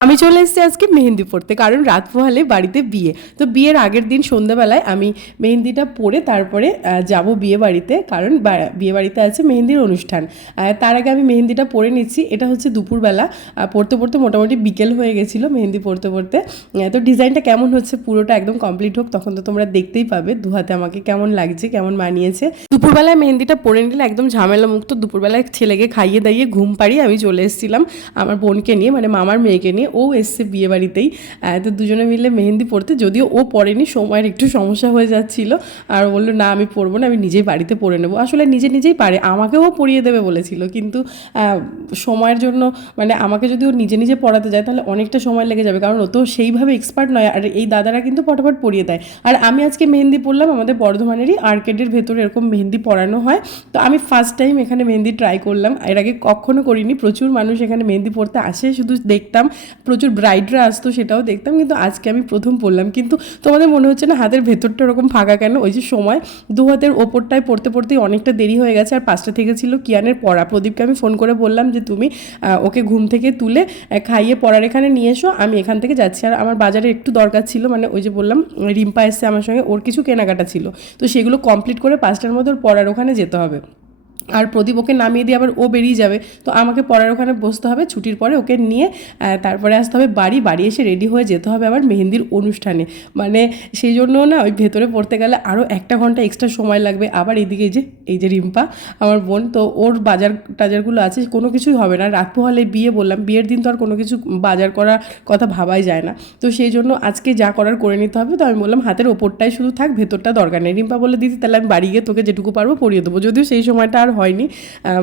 আমি চলে এসেছি আজকে মেহেন্দি পড়তে কারণ রাত পোহালে বাড়িতে বিয়ে। তো বিয়ের আগের দিন সন্ধ্যাবেলায় আমি মেহেন্দিটা পরে তারপরে যাব বিয়ে বাড়িতে কারণ বিয়ে বাড়িতে আছে মেহেন্দির অনুষ্ঠান। তার আগে আমি মেহেন্দিটা পরে নিচ্ছি। এটা হচ্ছে দুপুরবেলা। পড়তে পড়তে মোটামুটি বিকেল হয়ে গেছিল মেহেন্দি পড়তে পড়তে। তো ডিজাইনটা কেমন হচ্ছে? পুরোটা একদম কমপ্লিট হোক, তখন তো তোমরা দেখতেই পাবে দু হাতে আমাকে কেমন লাগছে, কেমন মানিয়েছে। দুপুরবেলায় মেহেন্দিটা পরে নিলে একদম ঝামেলা মুক্ত দুপুরবেলায় ছেলেকে খাইয়ে দাইয়ে ঘুম পাড়িয়ে আমি চলে এসেছিলাম আমার বোনকে নিয়ে মানে মামার মেয়েকে নিয়ে। ও এসছে বিয়ে বাড়িতেই তো দুজনে মিলে মেহেন্দি পড়তে যদিও ও পড়েনি সময়ের একটু সমস্যা হয়ে যাচ্ছিল। আর বলল, না, আমি পরবো না, আমি নিজেই বাড়িতে পরে নেব। আসলে নিজে নিজেই পারে, আমাকেও পরিয়ে দেবে বলেছিল। কিন্তু সময়ের জন্য মানে আমাকে যদি ও নিজে নিজে পড়াতে যায়, তাহলে অনেকটা সময় লেগে যাবে। কারণ ও তো সেইভাবে এক্সপার্ট নয়, আর এই দাদারা কিন্তু ফটাফট পরিয়ে দেয়। আর আমি আজকে মেহেন্দি পড়লাম আমাদের বর্ধমানেরই আর্কেডের ভেতরে এরকম মেহেন্দি পড়ানো হয়। তো আমি ফার্স্ট টাইম এখানে মেহেন্দি ট্রাই করলাম। এর আগে কখনো করিনি, প্রচুর মানুষ এখানে মেহেন্দি পড়তে আসে, শুধু দেখতাম। প্রচুর ব্রাইডরা আসতো সেটাও দেখতাম, কিন্তু আজকে আমি প্রথম পড়লাম। কিন্তু তোমাদের মনে হচ্ছে না হাতের ভেতরটা ওরকম ফাঁকা কেন? ওই যে সময়, দু হাতের ওপরটায় পড়তে পড়তেই অনেকটা দেরি হয়ে গেছে আর পাঁচটা থেকে ছিল কিয়ানের পড়া। প্রদীপকে আমি ফোন করে বললাম যে, তুমি ওকে ঘুম থেকে তুলে খাইয়ে পড়ার এখানে নিয়ে এসো, আমি এখান থেকে যাচ্ছি। আর আমার বাজারে একটু দরকার ছিল মানে ওই যে বললাম, রিম্পা এসছে আমার সঙ্গে, ওর কিছু কেনাকাটা ছিল। তো সেগুলো কমপ্লিট করে পাঁচটার মধ্যে ওর পড়ার ওখানে যেতে হবে। আর প্রদীপ ওকে নামিয়ে দিয়ে আবার ও বেরিয়ে যাবে। তো আমাকে পড়ার ওখানে বসতে হবে, ছুটির পরে ওকে নিয়ে তারপরে আসতে হবে বাড়ি। বাড়ি এসে রেডি হয়ে যেতে হবে আবার মেহেন্দির অনুষ্ঠানে। মানে সেই জন্য না, ওই ভেতরে পড়তে গেলে আরও একটা ঘণ্টা এক্সট্রা সময় লাগবে। আবার এদিকে যে, এই যে রিম্পা, আমার বোন, তো ওর বাজার টাজারগুলো আছে, কোনো কিছুই হবে না। রাত পোহালে বিয়ে বললাম, বিয়ের দিন তো আর কোনো কিছু বাজার করার কথা ভাবাই যায় না। তো সেই জন্য আজকে যা করার করে নিতে হবে। তো আমি বললাম, হাতের ওপরটাই শুধু থাক, ভেতরটা দরকার নেই। রিম্পা বলে দিদি, তাহলে আমি বাড়ি গিয়ে তোকে যেটুকু পারব পরিয়ে দেবো। যদিও সেই সময়টা আর হয়নি।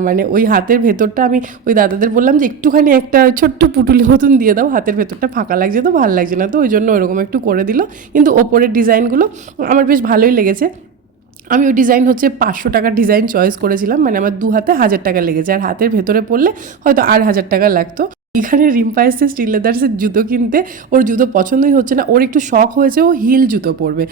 মানে ওই হাতের ভেতরটা আমি ওই দাদাদের বললাম যে একটুখানি একটা ছোট্ট পুটুলি মতন দিয়ে দাও, হাতের ভেতরটা ফাঁকা লাগছে তো, ভালো লাগছে না তো, ওই জন্য ওরকম একটু করে দিল। কিন্তু ওপরের ডিজাইনগুলো আমার বেশ ভালোই লেগেছে। আমি ওই ডিজাইন হচ্ছে পাঁচশো টাকার ডিজাইন চয়েস করেছিলাম মানে আমার দু হাতে হাজার টাকা লেগেছে। আর হাতের ভেতরে পড়লে হয়তো আর হাজার টাকা লাগতো। এখানে রিম্পা এসছে স্টিল লেদার্সের জুতো কিনতে ওর জুতো পছন্দই হচ্ছে না। ওর একটু শখ হয়েছে, ও হিল জুতো পরবে।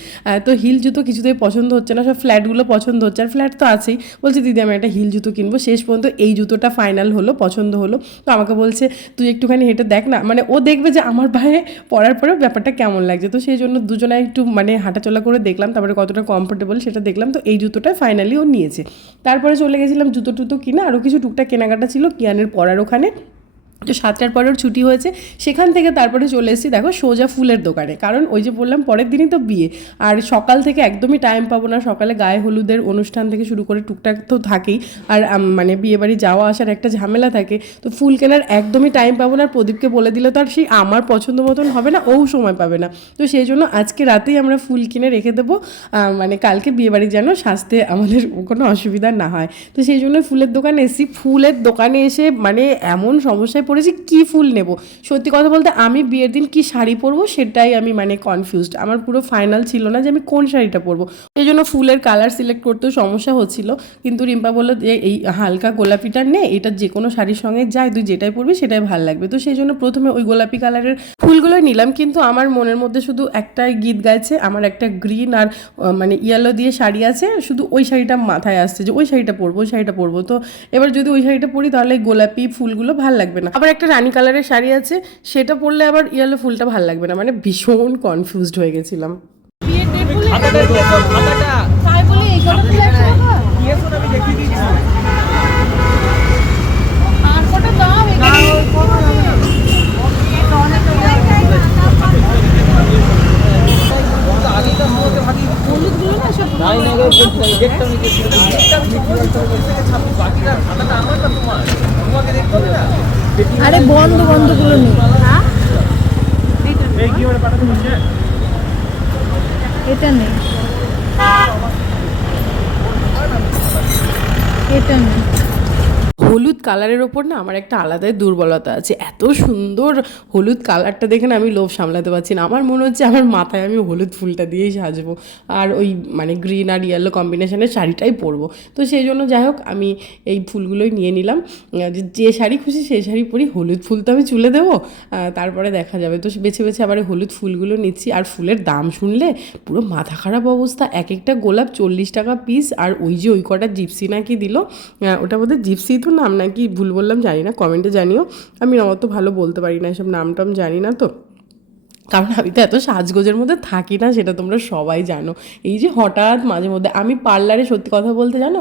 তো হিল জুতো কিছুতেই পছন্দ হচ্ছে না, সব ফ্ল্যাটগুলো পছন্দ হচ্ছে। আর ফ্ল্যাট তো আছেই। বলছে, দিদি, আমি একটা হিল জুতো কিনবো। শেষ পর্যন্ত এই জুতোটা ফাইনাল হলো, পছন্দ হলো। তো আমাকে বলছে, তুই একটুখানি হেঁটে দেখ না। মানে ও দেখবে যে আমার পায়ে পরার পরে ব্যাপারটা কেমন লাগছে। তো সেই জন্য দুজনে একটু মানে হাঁটাচলা করে দেখলাম, তারপরে কতটা কমফোর্টেবল সেটা দেখলাম। তো এই জুতোটা ফাইনালি ও নিয়েছে। তারপরে চলে গেছিলাম জুতো টুতো কিনে। আরও কিছু টুকটাক কেনাকাটা ছিল কিয়ানের পরার ওখানে। তো সাতটার পরে ওর ছুটি হয়েছে, সেখান থেকে তারপরে চলে এসেছি, দেখো সোজা ফুলের দোকানে। কারণ ওই যে বললাম, পরের দিনই তো বিয়ে। আর সকাল থেকে একদমই টাইম পাবো না, সকালে গায়ে হলুদের অনুষ্ঠান থেকে শুরু করে টুকটাক তো থাকেই। আর মানে বিয়ে বাড়ি যাওয়া আসার একটা ঝামেলা থাকে, তো ফুল কেনার একদমই টাইম পাবো না। আর প্রদীপকে বলে দিলে তো আর সেই আমার পছন্দ মতন হবে না, ও সময় পাবে না। তো সেই জন্য আজকে রাতেই আমরা ফুল কিনে রেখে দেবো। মানে কালকে বিয়ে বাড়ি যেন সাজতে আমাদের কোনো অসুবিধা না হয়। তো সেই জন্য ফুলের দোকানে এসেছি। ফুলের দোকানে এসে মানে এমন সমস্যায় পড়েছি, কি ফুল নেব? সত্যি কথা বলতে আমি বিয়ের দিন কি শাড়ি পরবো সেটাই আমি মানে কনফিউজড আমার পুরো ফাইনাল ছিল না যে আমি কোন শাড়িটা পরবো। সেই জন্য ফুলের কালার সিলেক্ট করতেও সমস্যা হচ্ছিল। কিন্তু রিম্পা বলল যে এই হালকা গোলাপিটা নে, এটা যে কোনো শাড়ির সঙ্গে যায় তুই যেটাই পরবি সেটাই ভালো লাগবে। তো সেই জন্য প্রথমে ওই গোলাপি কালারের ফুলগুলোই নিলাম। কিন্তু আমার মনের মধ্যে শুধু একটাই গীত গাইছে, আমার একটা গ্রিন আর মানে ইয়েলো দিয়ে শাড়ি আছে, শুধু ওই শাড়িটা মাথায় আসছে যে ওই শাড়িটা পরবো, ওই শাড়িটা পরবো। তো এবার যদি ওই শাড়িটা পরি তাহলে গোলাপি ফুলগুলো ভালো লাগবে না। আবার একটা রানি কালারের শাড়ি আছে সেটা পরলে আবার ইয়েলো ফুলটা ভালো লাগবে না মানে ভীষণ কনফিউজড হয়ে গেছিলাম খাতাটা খাতাটা। তাই বলে এই কথাটা লেখা আমি দেখিয়ে দিচ্ছি। আর কটা দাও এখানে তো আগেকার মধ্যে ভাবি, হলুদগুলো না সব নাই, নাই, ওই গেটটা, এই গেটটা আমি দেখি। গেটটা আমি দেখি, ওই থেকে ছাপ, বাকিটা খাতাটা আমার না তোমার? তোমাকে দেখতে হবে না? আরে বন্ধ বন্ধগুলো নেই এটা নেই এটা নেই হলুদ কালারের ওপর না আমার একটা আলাদাই দুর্বলতা আছে। এত সুন্দর হলুদ কালারটা দেখে না আমি লোভ সামলাতে পারছি না। আমার মনে হচ্ছে আমার মাথায় আমি হলুদ ফুলটা দিয়েই সাজবো। আর ওই মানে গ্রিন আর ইয়েলো কম্বিনেশনের শাড়িটাই পরবো। তো সেই জন্য যাই হোক, আমি এই ফুলগুলোই নিয়ে নিলাম। যে- শাড়ি খুশি সেই শাড়ি পরি। হলুদ ফুল তো আমি চুলে দেবো। তারপরে দেখা যাবে। তো বেছে বেছে আবার হলুদ ফুলগুলো নিচ্ছি। আর ফুলের দাম শুনলে পুরো মাথা খারাপ অবস্থা। এক একটা গোলাপ চল্লিশ টাকা পিস আর ওই যে ওই কটা জিপসি নাকি দিল ওটা বোধহয় জিপসি তো নাম নাকি ভুল বললাম, জানি না কমেন্টে জানিও। আমি অত ভালো বলতে পারি না, এসব নাম টাম জানি না তো। কারণ আমি তো এত সাজগোজের মধ্যে থাকি না, সেটা তোমরা সবাই জানো। এই যে হঠাৎ মাঝে মধ্যে আমি পার্লারে সত্যি কথা বলতে জানো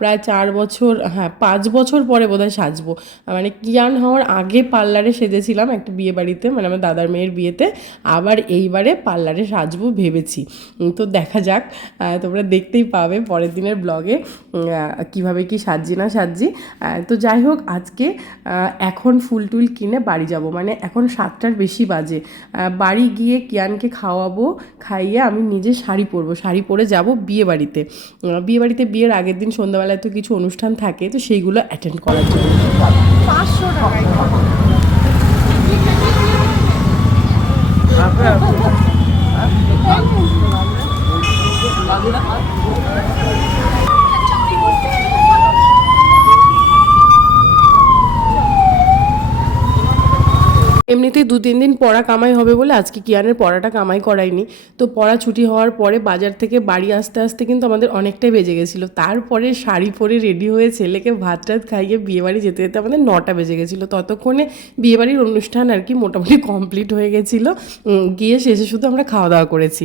প্রায় চার বছর হ্যাঁ পাঁচ বছর পরে বোধহয় সাজবো। মানে কিয়ান হওয়ার আগে পার্লারে সেজেছিলাম একটা বিয়ে বাড়িতে মানে আমার দাদার মেয়ের বিয়েতে। আবার এইবারে পার্লারে সাজবো ভেবেছি। তো দেখা যাক তোমরা দেখতেই পাবে পরের দিনের ব্লগে কীভাবে কি সাজি না সাজি তো যাই হোক, আজকে এখন ফুল টুল কিনে বাড়ি যাব। মানে এখন সাতটার বেশি বাজে। বাড়ি গিয়ে কিয়ানকে খাওয়াবো, খাইয়ে আমি নিজে শাড়ি পরবো। শাড়ি পরে যাব বিয়ে বাড়িতে। বিয়ে বাড়িতে বিয়ের আগের দিন সন্ধ্যাবেলায় তো কিছু অনুষ্ঠান থাকে, তো সেইগুলো অ্যাটেন্ড করার জন্য। এমনিতেই দু, তিন দিন পড়া কামাই হবে বলে আজকে কিয়ানের পড়াটা কামাই করাইনি। তো পড়া ছুটি হওয়ার পরে বাজার থেকে বাড়ি আসতে আসতে কিন্তু আমাদের অনেকটাই বেজে গেছিল। তারপরে শাড়ি পরে রেডি হয়ে ছেলেকে ভাত, টাত খাইয়ে বিয়েবাড়ি যেতে যেতে আমাদের নটা বেজে গেছিল। ততক্ষণে বিয়েবাড়ির অনুষ্ঠান আর কি মোটামুটি কমপ্লিট হয়ে গেছিল। গিয়ে শেষে শুধু আমরা খাওয়া দাওয়া করেছি।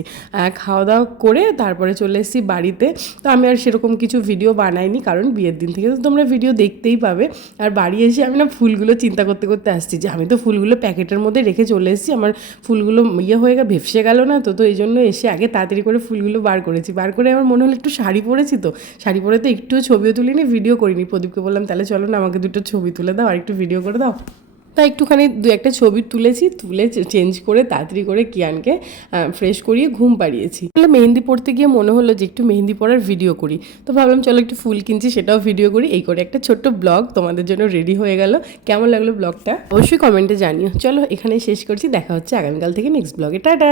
খাওয়া দাওয়া করে তারপরে চলে এসেছি বাড়িতে। তো আমি আর সেরকম কিছু ভিডিও বানাইনি কারণ বিয়ের দিন থেকে তো তোমরা ভিডিও দেখতেই পাবে। আর বাড়ি এসে আমি না ফুলগুলো চিন্তা করতে করতে আসছি যে আমি তো ফুলগুলো প্যাকেটের মধ্যে রেখে চলে এসেছি। আমার ফুলগুলো ইয়ে হয়ে গেল ভেপসে গেল না তো তো এই জন্য এসে আগে তাড়াতাড়ি করে ফুলগুলো বার করেছি। বার করে আমার মনে হলো একটু শাড়ি পরেছি তো, শাড়ি পরে তো একটু ছবিও তুলিনি ভিডিও করিনি। প্রদীপকে বললাম, তাহলে চলো না, আমাকে দুটো ছবি তুলে দাও আর একটু ভিডিও করে দাও। তাই একটুখানি দু একটা ছবি তুলেছি, তুলে চেঞ্জ করে, তাড়াতাড়ি করে কিয়ানকে ফ্রেশ করিয়ে ঘুম পাড়িয়েছি। তাহলে মেহেন্দি পড়তে গিয়ে মনে হলো যে একটু মেহেন্দি পড়ার ভিডিও করি। তো ভাবলাম চলো একটু ফুল কিনছি, সেটাও ভিডিও করি। এই করে একটা ছোট্ট ব্লগ তোমাদের জন্য রেডি হয়ে গেল। কেমন লাগল ব্লগটা অবশ্যই কমেন্টে জানিও। চলো এখানে শেষ করছি। দেখা হচ্ছে আগামীকাল থেকে নেক্সট ব্লগে টাটা!